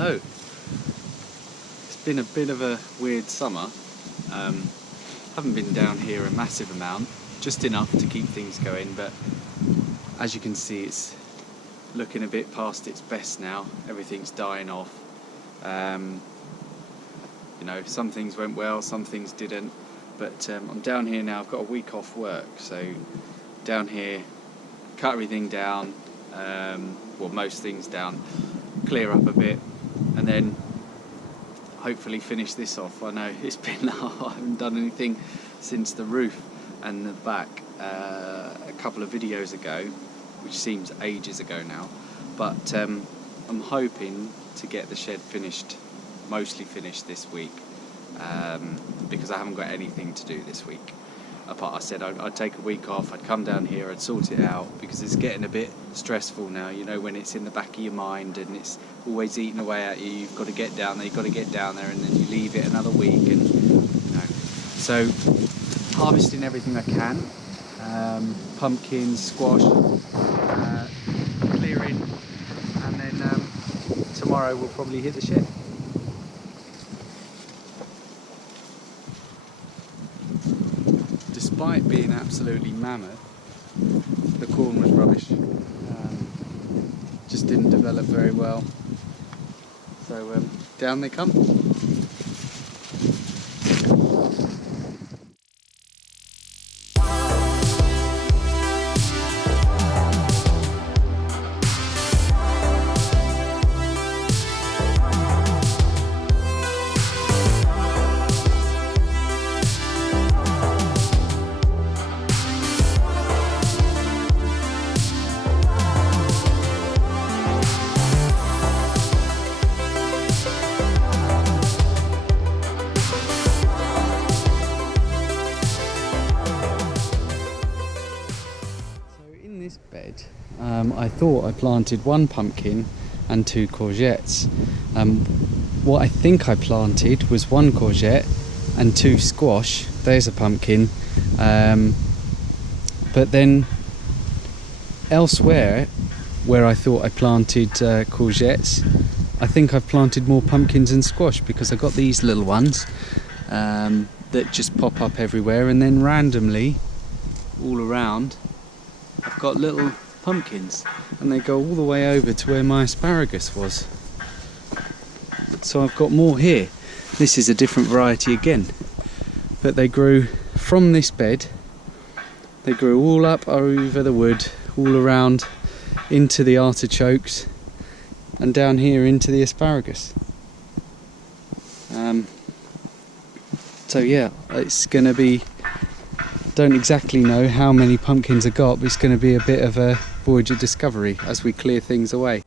know. It's been a bit of a weird summer. Haven't been down here a massive amount, just enough to keep things going, but as you can see, it's looking a bit past its best now. Everything's dying off. You know, some things went well, some things didn't, but I'm down here now. I've got a week off work, so down here, cut everything down, well, most things down, clear up a bit, and then hopefully finish this off. I know it's been, I haven't done anything since the roof and the back a couple of videos ago, which seems ages ago now, but I'm hoping to get the shed finished, mostly finished this week, because I haven't got anything to do this week. Apart, I said I'd take a week off, I'd come down here, I'd sort it out, because it's getting a bit stressful now, you know, when it's in the back of your mind and it's always eating away at you. You've got to get down there, you've got to get down there, and then you leave it another week, and you know. So harvesting everything I can, pumpkins, squash, clearing, and then tomorrow we'll probably hit the shed. Despite being absolutely mammoth, the corn was rubbish. Just didn't develop very well. So down they come. Bed, I thought I planted one pumpkin and 2 courgettes. What I think I planted was 1 courgette and 2 squash. There's a pumpkin, but then elsewhere where I thought I planted courgettes, I think I've planted more pumpkins and squash, because I got these little ones that just pop up everywhere, and then randomly all around I've got little pumpkins, and they go all the way over to where my asparagus was. So I've got more here. This is a different variety again, but they grew from this bed. They grew all up over the wood, all around into the artichokes, and down here into the asparagus. So yeah, it's going to be, don't exactly know how many pumpkins I got, but it's going to be a bit of a voyage of discovery as we clear things away.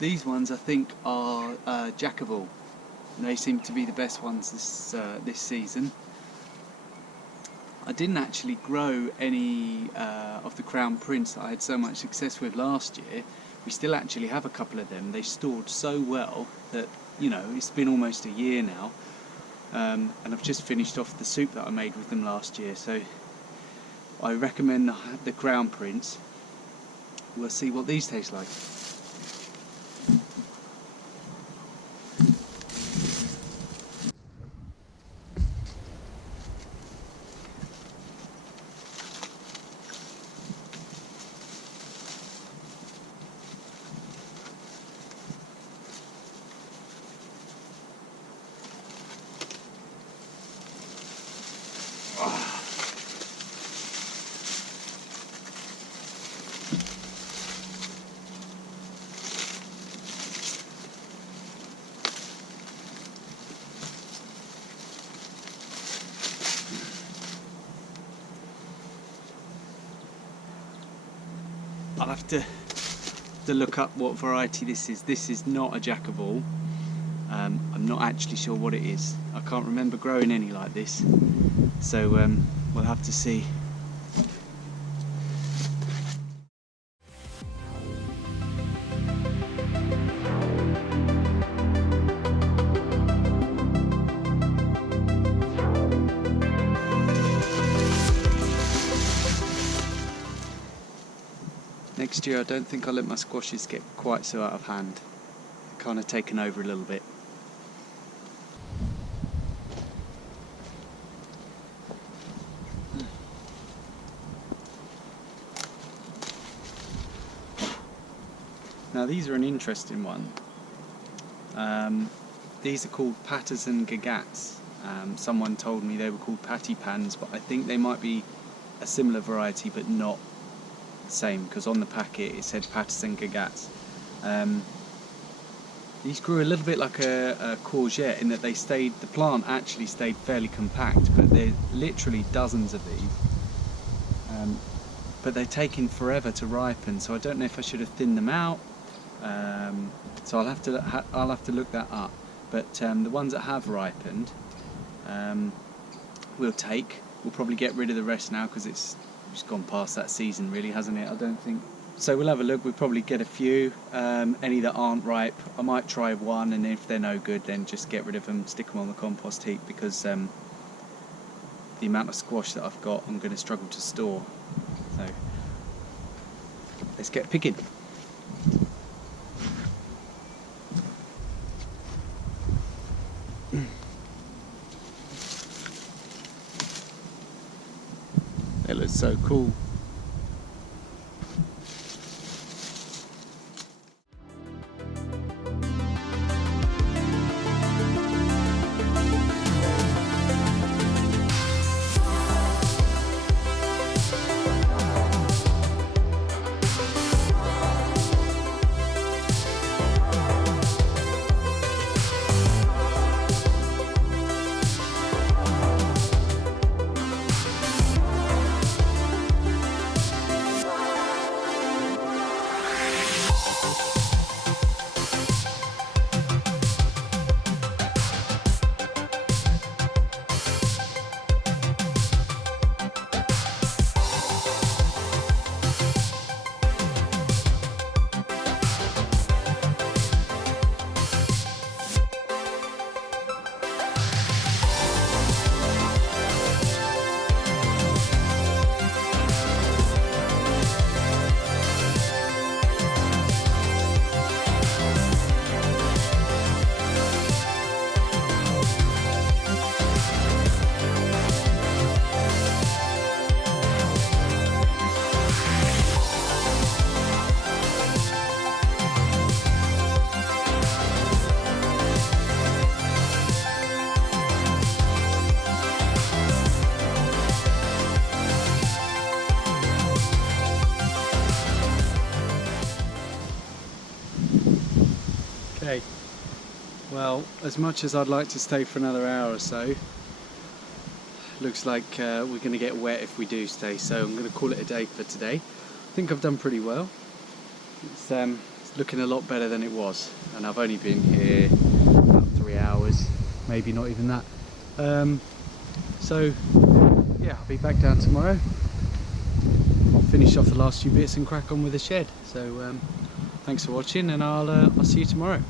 These ones I think are Jack of all. They seem to be the best ones this season. I didn't actually grow any of the Crown Prince that I had so much success with last year. We still actually have a couple of them. They stored so well that, you know, it's been almost a year now, and I've just finished off the soup that I made with them last year. So I recommend the Crown Prince. We'll see what these taste like. I'll have to look up what variety this is. This is not a jack of all. I'm not actually sure what it is. I can't remember growing any like this, so we'll have to see. Next year I don't think I'll let my squashes get quite so out of hand. They're kind of taken over a little bit. Now these are an interesting one. These are called Patterson Gagats. Someone told me they were called patty pans, but I think they might be a similar variety but not same, because on the packet it said Patterson Gagats. These grew a little bit like a courgette in that the plant actually stayed fairly compact, but there's literally dozens of these. But they're taking forever to ripen, so I don't know if I should have thinned them out. So I'll have to look that up. But the ones that have ripened, we'll probably get rid of the rest now because it's gone past that season, really, hasn't it? I don't think so. We'll have a look. We'll probably get a few. Any that aren't ripe, I might try one, and if they're no good, then just get rid of them, stick them on the compost heap, because the amount of squash that I've got, I'm going to struggle to store. So let's get picking. It looks so cool. Okay, well, as much as I'd like to stay for another hour or so, looks like we're going to get wet if we do stay, so I'm going to call it a day for today. I think I've done pretty well. It's looking a lot better than it was, and I've only been here about 3 hours, maybe not even that. So yeah, I'll be back down tomorrow. I'll finish off the last few bits and crack on with the shed. So thanks for watching, and I'll see you tomorrow.